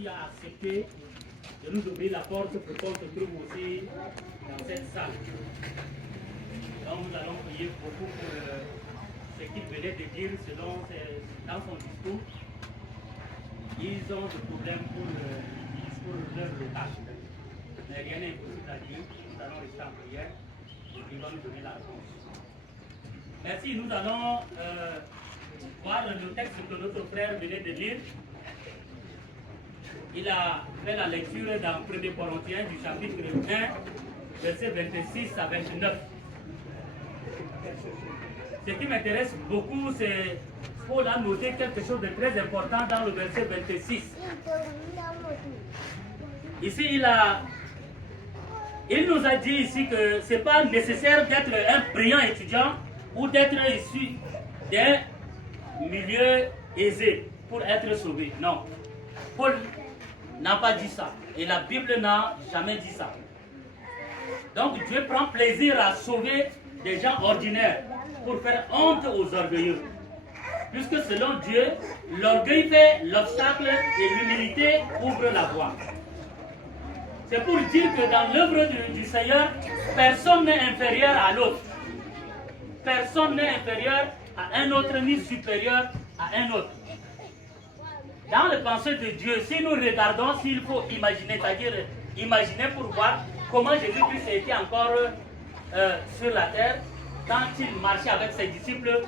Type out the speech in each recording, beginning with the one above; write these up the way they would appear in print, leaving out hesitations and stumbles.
qui a accepté de nous ouvrir la porte pour qu'on se trouve aussi dans cette salle. Donc nous allons prier beaucoup pour ce qu'il venait de dire dans son discours. Ils ont des problèmes pour leur local. Mais rien n'est impossible à Dieu. Nous allons rester en prière et il va nous donner la réponse. Merci, nous allons voir le texte que notre frère venait de lire. Il a fait la lecture dans 1 Corinthiens du chapitre 1, versets 26 à 29. Ce qui m'intéresse beaucoup, c'est pour là noter quelque chose de très important dans le verset 26. Ici, il nous a dit ici que ce n'est pas nécessaire d'être un brillant étudiant ou d'être issu d'un milieu aisé pour être sauvé. Non. Paul n'a pas dit ça. Et la Bible n'a jamais dit ça. Donc Dieu prend plaisir à sauver des gens ordinaires pour faire honte aux orgueilleux. Puisque selon Dieu, l'orgueil fait l'obstacle et l'humilité ouvre la voie. C'est pour dire que dans l'œuvre du Seigneur, personne n'est inférieur à l'autre. Personne n'est inférieur à un autre ni supérieur à un autre. Dans le pensée de Dieu, si nous regardons, s'il faut imaginer, c'est-à-dire imaginer pour voir comment Jésus-Christ était encore sur la terre, quand il marchait avec ses disciples,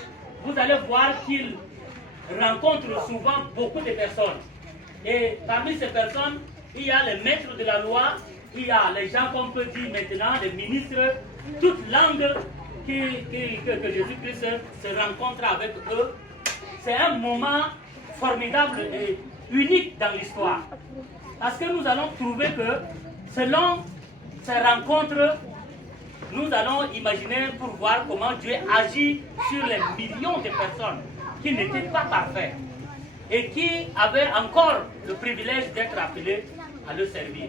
vous allez voir qu'il rencontre souvent beaucoup de personnes. Et parmi ces personnes, il y a les maîtres de la loi, il y a les gens qu'on peut dire maintenant, les ministres, toute langue que Jésus-Christ se rencontre avec eux. C'est un moment formidable et unique dans l'histoire. Parce que nous allons trouver que selon ces rencontres, nous allons imaginer pour voir comment Dieu agit sur les millions de personnes qui n'étaient pas parfaites et qui avaient encore le privilège d'être appelés à le servir.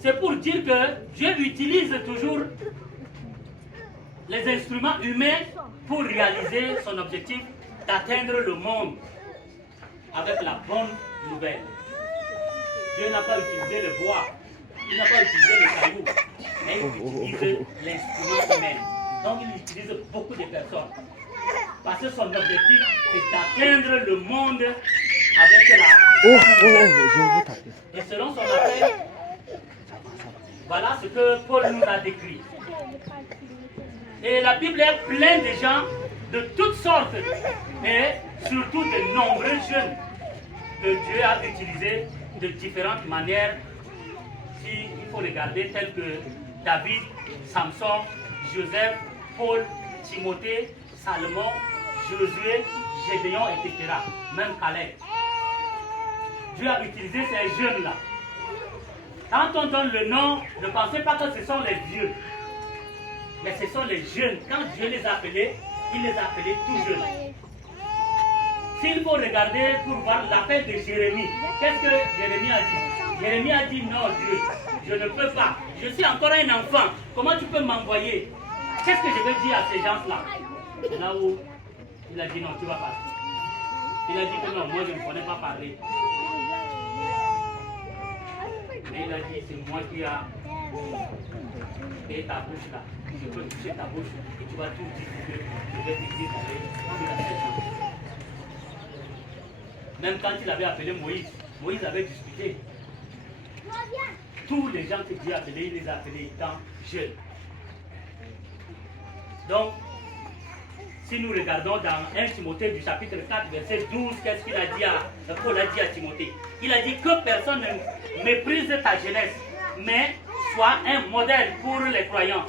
C'est pour dire que Dieu utilise toujours les instruments humains pour réaliser son objectif d'atteindre le monde avec la bonne nouvelle. Dieu n'a pas utilisé le bois, il n'a pas utilisé le caillou, mais il utilise l'instrument humain. Donc il utilise beaucoup de personnes. Parce que son objectif, c'est d'atteindre le monde avec la... Et selon son appel, voilà ce que Paul nous a décrit. Et la Bible est pleine de gens de toutes sortes, et surtout de nombreux jeunes que Dieu a utilisés de différentes manières, si il faut regarder, tels que David, Samson, Joseph, Paul, Timothée, Salomon, Josué, Gédéon, etc. Même Caleb. Dieu a utilisé ces jeunes-là. Quand on donne le nom, ne pensez pas que ce sont les vieux, mais ce sont les jeunes. Quand Dieu les a appelés, il les a appelés tout jeunes. S'il faut regarder pour voir l'appel de Jérémie, qu'est-ce que Jérémie a dit? Jérémie a dit non, Dieu, je ne peux pas. Je suis encore un enfant. Comment tu peux m'envoyer? Qu'est-ce que je vais dire à ces gens-là? Là où il a dit non, tu vas partir. Il a dit que non, moi je ne connais pas parler. Mais il a dit c'est moi qui a fait ta bouche là. Je peux toucher ta bouche et tu vas tout dire. Je vais te dire d'aller. Même quand il avait appelé Moïse, Moïse avait discuté. Tous les gens que Dieu a appelés, il les a appelés étant jeunes. Donc, si nous regardons dans 1 Timothée du chapitre 4, verset 12, qu'est-ce qu'il a dit Paul a dit à Timothée? Il a dit que personne ne méprise ta jeunesse, mais sois un modèle pour les croyants,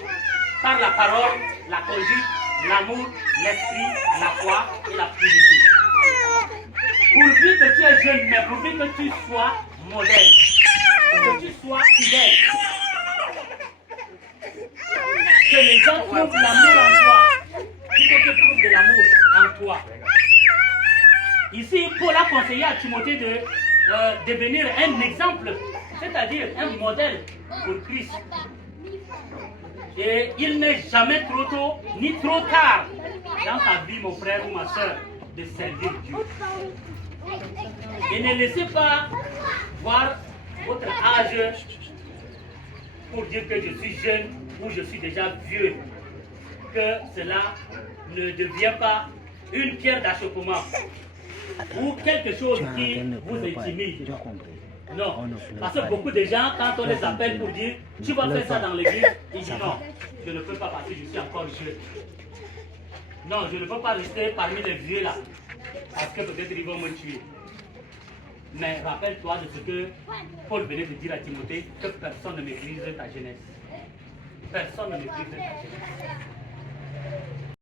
par la parole, la conduite, l'amour, l'esprit, la foi et la pudicité. Pourvu que tu es jeune, mais pourvu que tu sois modèle, que tu sois fidèle, que les gens trouvent l'amour en toi, il faut que tu trouves de l'amour en toi. Ici, Paul a conseillé à Timothée de devenir un exemple, c'est-à-dire un modèle pour Christ. Et il n'est jamais trop tôt ni trop tard dans ta vie, mon frère ou ma soeur, de servir Dieu. Et ne laissez pas voir votre âge pour dire que je suis jeune ou je suis déjà vieux. Que cela ne devient pas une pierre d'achoppement ou quelque chose qui vous intimide. Non, parce que beaucoup de gens, quand on les appelle pour dire tu vas faire ça dans l'église, ils disent non, je ne peux pas parce que je suis encore jeune. Non, je ne peux pas rester parmi les vieux là, parce que peut-être ils vont me tuer. Mais rappelle-toi de ce que Paul venait de dire à Timothée, que personne ne méprise ta jeunesse. Personne ne méprise ta jeunesse.